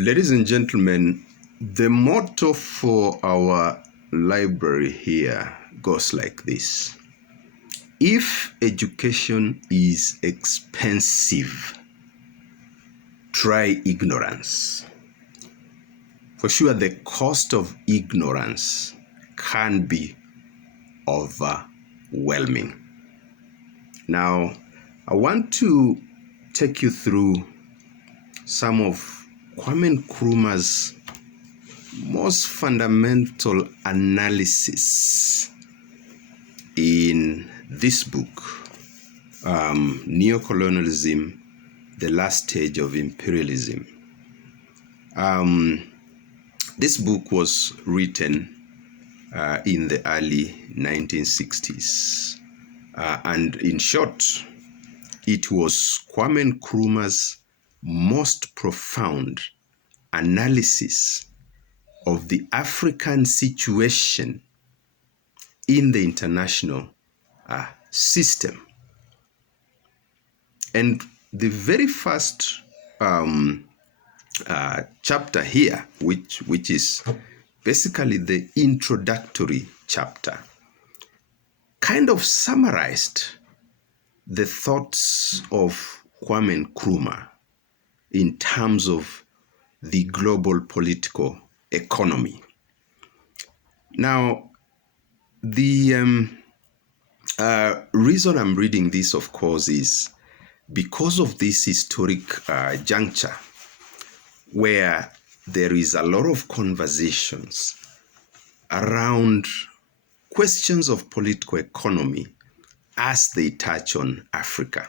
Ladies and gentlemen, the motto for our library here goes like this. If education is expensive, try ignorance. For sure, the cost of ignorance can be overwhelming. Now, I want to take you through some of Kwame Nkrumah's most fundamental analysis in this book, Neocolonialism, The Last Stage of Imperialism. This book was written in the early 1960s. And in short, it was Kwame Nkrumah's most profound analysis of the African situation in the international system. And the very first chapter here, which is basically the introductory chapter, kind of summarized the thoughts of Kwame Nkrumah in terms of the global political economy. Now, the reason I'm reading this, of course, is because of this historic juncture where there is a lot of conversations around questions of political economy as they touch on Africa.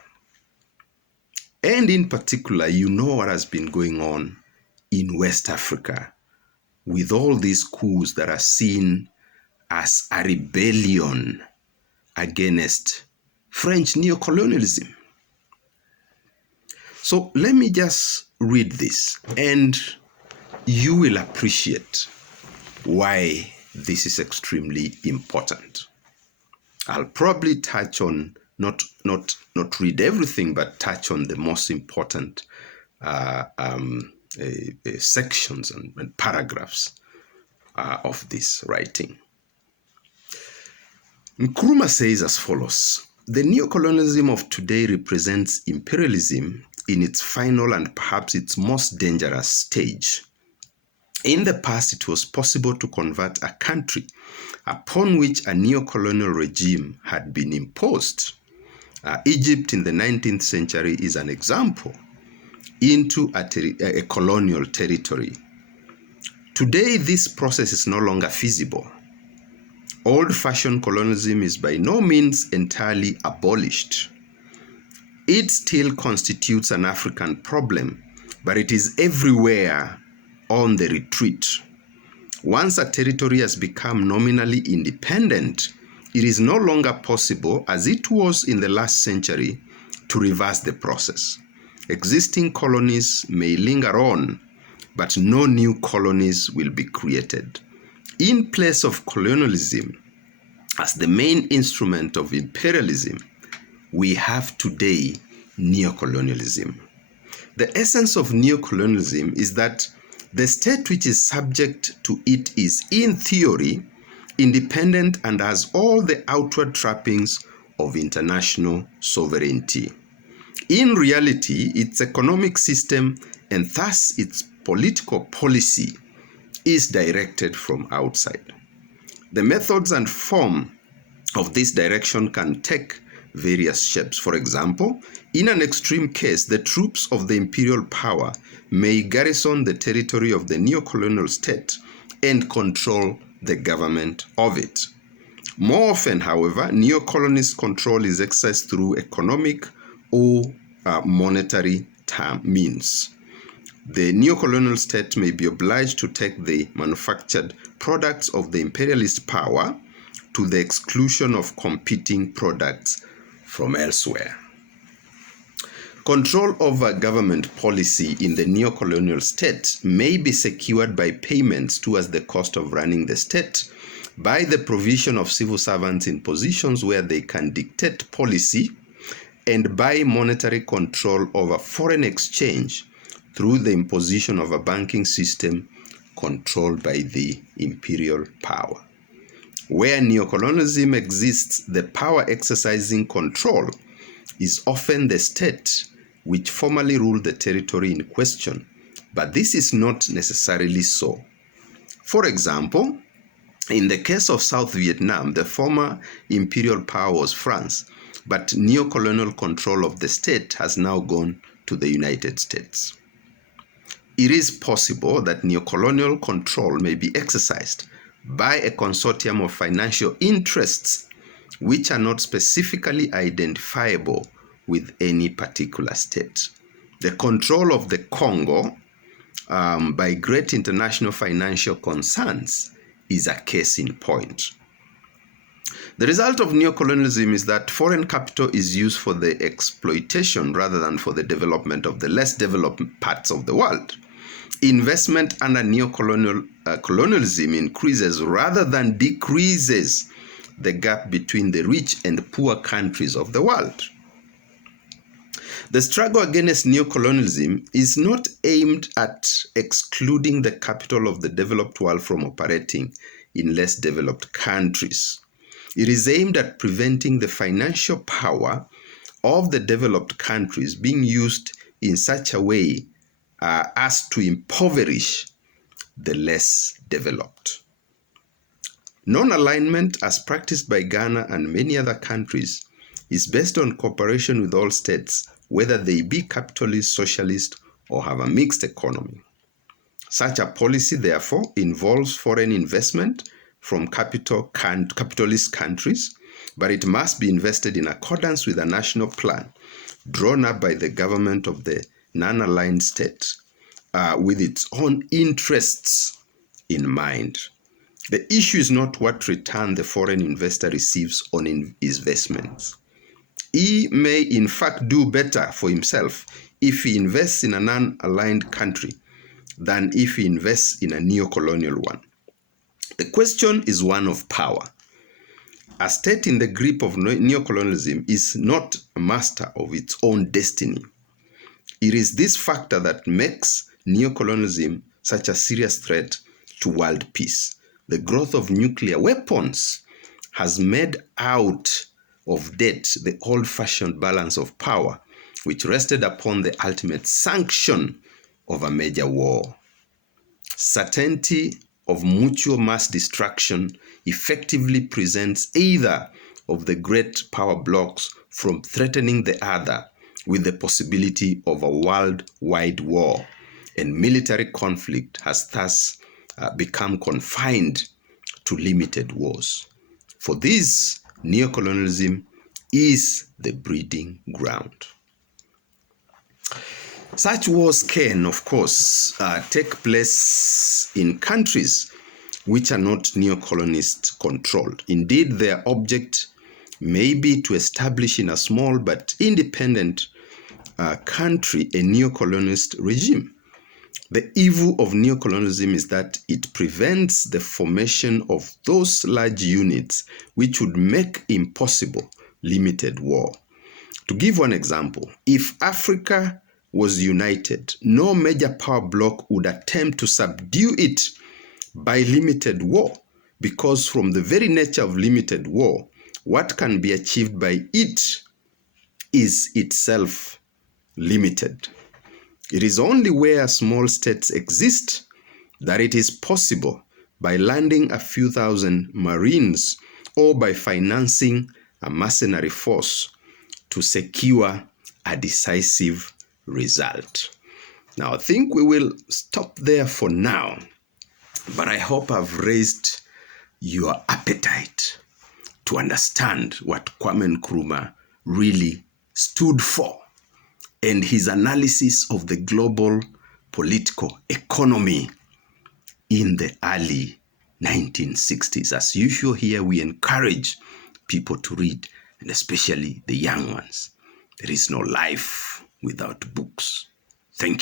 And in particular, you know what has been going on in West Africa with all these coups that are seen as a rebellion against French neocolonialism. So let me just read this and you will appreciate why this is extremely important. I'll probably touch on not read everything, but touch on the most important sections and paragraphs of this writing. Nkrumah says as follows: the neocolonialism of today represents imperialism in its final and perhaps its most dangerous stage. In the past, it was possible to convert a country upon which a neocolonial regime had been imposed. Egypt in the 19th century is an example into a colonial territory. Today, this process is no longer feasible. Old-fashioned colonialism is by no means entirely abolished. It still constitutes an African problem, but it is everywhere on the retreat. Once a territory has become nominally independent, it is no longer possible, as it was in the last century, to reverse the process. Existing colonies may linger on, but no new colonies will be created. In place of colonialism as the main instrument of imperialism, we have today neocolonialism. The essence of neocolonialism is that the state which is subject to it is, in theory, independent and has all the outward trappings of international sovereignty. In reality, its economic system and thus its political policy is directed from outside. The methods and form of this direction can take various shapes. For example, in an extreme case, the troops of the imperial power may garrison the territory of the neocolonial state and control the government of it. More often, however, neocolonist control is exercised through economic or monetary means. The neocolonial state may be obliged to take the manufactured products of the imperialist power to the exclusion of competing products from elsewhere. Control over government policy in the neocolonial state may be secured by payments towards the cost of running the state, by the provision of civil servants in positions where they can dictate policy, and by monetary control over foreign exchange through the imposition of a banking system controlled by the imperial power. Where neocolonialism exists, the power exercising control is often the state which formally ruled the territory in question, but this is not necessarily so. For example, in the case of South Vietnam, the former imperial power was France, but neocolonial control of the state has now gone to the United States. It is possible that neocolonial control may be exercised by a consortium of financial interests which are not specifically identifiable with any particular state. The control of the Congo by great international financial concerns is a case in point. The result of neocolonialism is that foreign capital is used for the exploitation rather than for the development of the less developed parts of the world. Investment under neocolonialism increases rather than decreases the gap between the rich and poor countries of the world. The struggle against neocolonialism is not aimed at excluding the capital of the developed world from operating in less developed countries. It is aimed at preventing the financial power of the developed countries being used in such a way as to impoverish the less developed. Non-alignment, as practiced by Ghana and many other countries, is based on cooperation with all states, whether they be capitalist, socialist, or have a mixed economy. Such a policy, therefore, involves foreign investment from capitalist countries, but it must be invested in accordance with a national plan drawn up by the government of the non-aligned state with its own interests in mind. The issue is not what return the foreign investor receives on investments. He may in fact do better for himself if he invests in a non-aligned country than if he invests in a neo-colonial one. The question is one of power. A state in the grip of neocolonialism is not a master of its own destiny. It is this factor that makes neocolonialism such a serious threat to world peace. The growth of nuclear weapons has made out of date the old-fashioned balance of power, which rested upon the ultimate sanction of a major war. Certainty of mutual mass destruction effectively prevents either of the great power blocks from threatening the other with the possibility of a worldwide war, and military conflict has thus become confined to limited wars. For this, neocolonialism is the breeding ground. Such wars can, of course, take place in countries which are not neocolonist controlled. Indeed, their object may be to establish in a small but independent country a neocolonist regime. The evil of neocolonialism is that it prevents the formation of those large units which would make impossible limited war. To give one example, if Africa was united, no major power bloc would attempt to subdue it by limited war, because from the very nature of limited war, what can be achieved by it is itself limited. It is only where small states exist that it is possible, by landing a few thousand marines or by financing a mercenary force, to secure a decisive result. Now, I think we will stop there for now, but I hope I've raised your appetite to understand what Kwame Nkrumah really stood for, and his analysis of the global political economy in the early 1960s. As usual here, we encourage people to read, and especially the young ones. There is no life without books. Thank you.